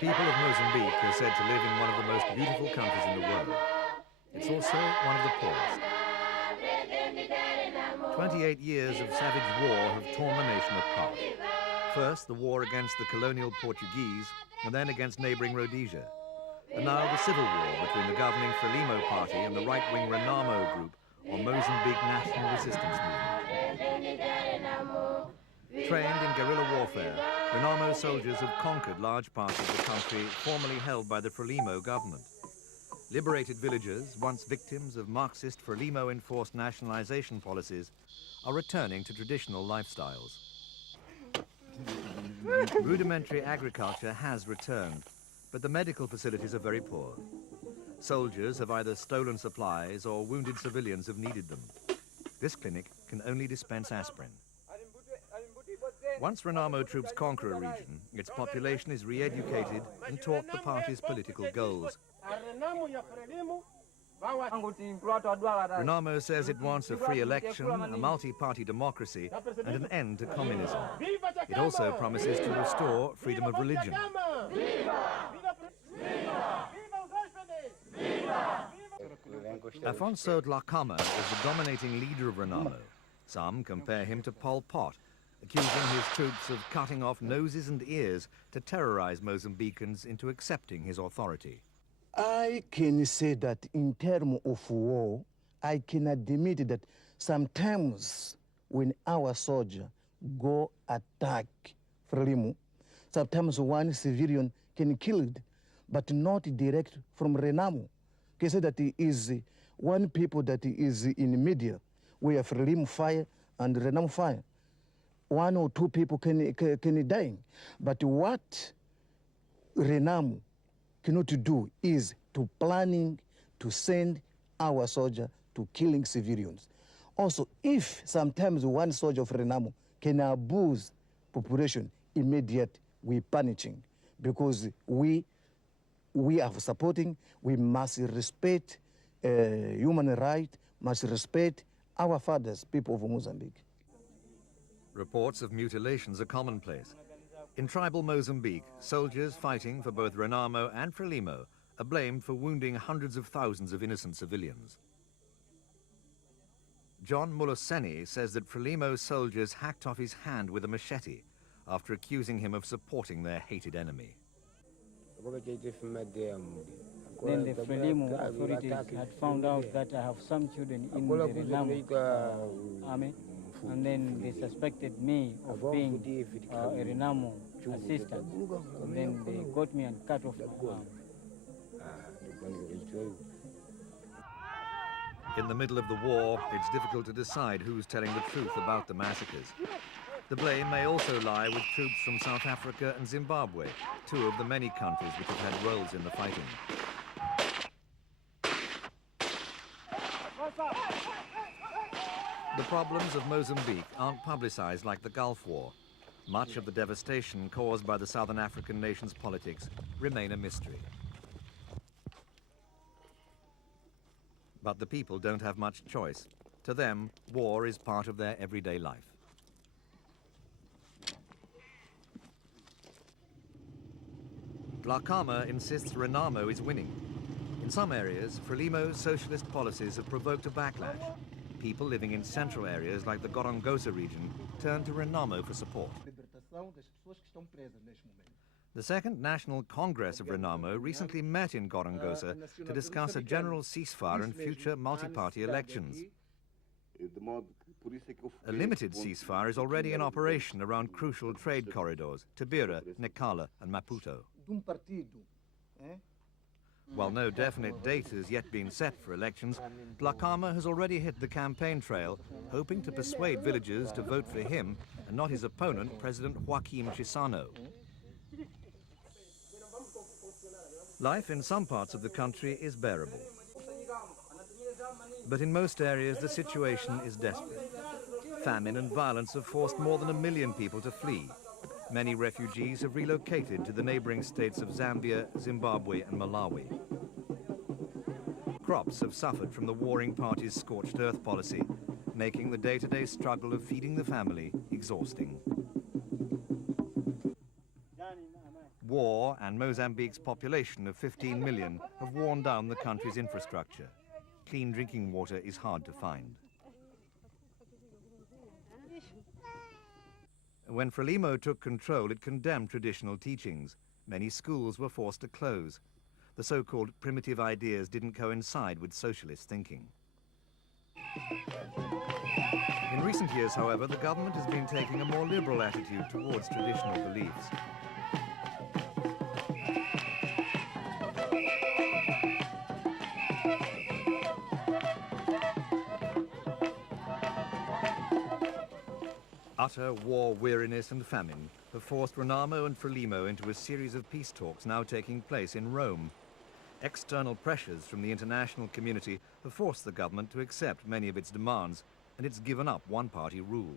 people of Mozambique are said to live in one of the most beautiful countries in the world. It's also one of the poorest. 28 years of savage war have torn the nation apart. First, the war against the colonial Portuguese, and then against neighboring Rhodesia. And now the civil war between the governing Frelimo party and the right-wing Renamo group, or Mozambique National Resistance Movement. Trained in guerrilla warfare, Renamo soldiers have conquered large parts of the country formerly held by the Frelimo government. Liberated villagers, once victims of Marxist Frelimo-enforced nationalization policies, are returning to traditional lifestyles. Rudimentary agriculture has returned, but the medical facilities are very poor. Soldiers have either stolen supplies or wounded civilians have needed them. This clinic can only dispense aspirin. Once Renamo troops conquer a region, its population is re-educated and taught the party's political goals. Renamo says it wants a free election, a multi-party democracy, and an end to communism. It also promises to restore freedom of religion. Afonso Dhlakama is the dominating leader of Renamo. Some compare him to Pol Pot, accusing his troops of cutting off noses and ears to terrorize Mozambicans into accepting his authority. I can say that in terms of war, I can admit that sometimes when our soldier go attack Frelimo, sometimes one civilian can kill it, but not direct from Renamo. Can say that it is one people that is in media where Frelimo fire and Renamo fire. One or two people can die, but what Renamo cannot do is to planning to send our soldier to killing civilians. Also, if sometimes one soldier of Renamo can abuse population, immediate we punishing, because we are supporting, we must respect human rights, must respect our fathers, people of Mozambique. Reports of mutilations are commonplace. In tribal Mozambique, soldiers fighting for both Renamo and Frelimo are blamed for wounding hundreds of thousands of innocent civilians. John Muloseni says that Frelimo soldiers hacked off his hand with a machete after accusing him of supporting their hated enemy. Then the Frelimo authorities had found out that I have some children in the Renamo army, and then they suspected me of being a Renamo assistant. And then they got me and cut off my arm. In the middle of the war, it's difficult to decide who's telling the truth about the massacres. The blame may also lie with troops from South Africa and Zimbabwe, two of the many countries which have had roles in the fighting. The problems of Mozambique aren't publicized like the Gulf War. Much of the devastation caused by the Southern African nation's politics remain a mystery. But the people don't have much choice. To them, war is part of their everyday life. Dhlakama insists Renamo is winning. In some areas, Frelimo's socialist policies have provoked a backlash. People living in central areas like the Gorongosa region turn to Renamo for support. The Second National Congress of Renamo recently met in Gorongosa to discuss a general ceasefire and future multi-party elections. A limited ceasefire is already in operation around crucial trade corridors, Tabira, Nacala and Maputo. While no definite date has yet been set for elections, Dhlakama has already hit the campaign trail, hoping to persuade villagers to vote for him and not his opponent, President Joaquim Chissano. Life in some parts of the country is bearable. But in most areas, the situation is desperate. Famine and violence have forced more than 1 million people to flee. Many refugees have relocated to the neighboring states of Zambia, Zimbabwe and Malawi. Crops have suffered from the warring party's scorched earth policy, making the day-to-day struggle of feeding the family exhausting. War and Mozambique's population of 15 million have worn down the country's infrastructure. Clean drinking water is hard to find. When Frelimo took control, it condemned traditional teachings. Many schools were forced to close. The so-called primitive ideas didn't coincide with socialist thinking. In recent years, however, the government has been taking a more liberal attitude towards traditional beliefs. Utter war weariness and famine have forced Renamo and Frelimo into a series of peace talks now taking place in Rome. External pressures from the international community have forced the government to accept many of its demands, and it's given up one-party rule.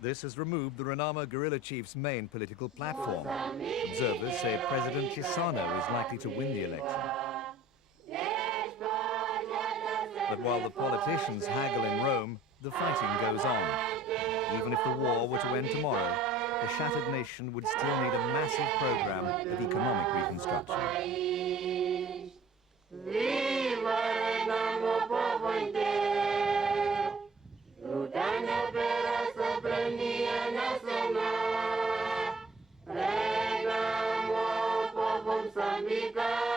This has removed the Renamo guerrilla chief's main political platform. Observers say President Chissano is likely to win the election. But while the politicians haggle in Rome, the fighting goes on. Even if the war were to end tomorrow, the shattered nation would still need a massive program of economic reconstruction. Moçambique.